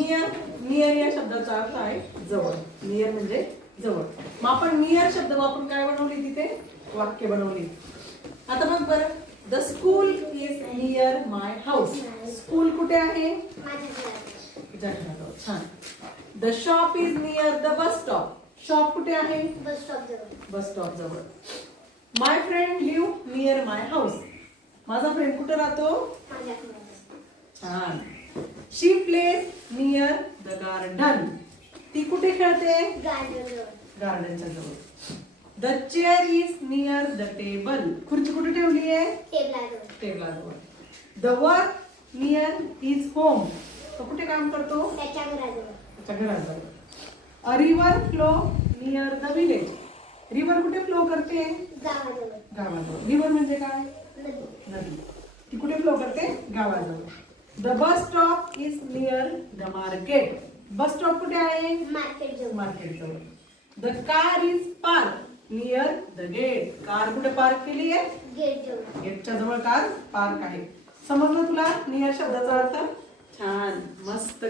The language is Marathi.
नियर, नियर या शब्दाचा अर्थ आहे जवळ. नियर म्हणजे जवळ. मग आपण नियर शब्द वापरून काय बनवली तिथे वाक्य बनवली. आता बघ बरं, the school is near my house. School कुठे आहे? तुझ्या घराजवळ. छान. The shop is near the bus stop. Shop कुठे आहे? बस स्टॉप जवळ. बस स्टॉप जवळ. माय फ्रेंड लिव्ह नियर माय हाऊस. माझा फ्रेंड कुठे राहतो? माझ्या घराजवळ. छान. She plays near the garden. ती कुठे खेळते? गार्डन जवळ. गार्डनच्या जवळ. The chair is near the table. खुर्ची कुठे ठेवली आहे? टेबलाजवळ. टेबलाजवळ. The work near his home. तो कुठे काम करतो? त्याच्या घराजवळ. त्याच्या घराजवळ. A river flow near the village. River कुठे फ्लो करते? गावाजवळ. गावाजवळ. रिव्हर म्हणजे काय? नदी. नदी. ती कुठे फ्लो करते? गावाजवळ. The bus stop is near the market. Bus stop कुठे आहे? मार्केट जवळ. मार्केट जवळ. The car is park near the gate. Car कुठे पार्क केली आहे? गेट जवळ. गेटच्या जवळ कार पार्क आहे. समजलं तुला नियर शब्दाचा अर्थ? छान, मस्त.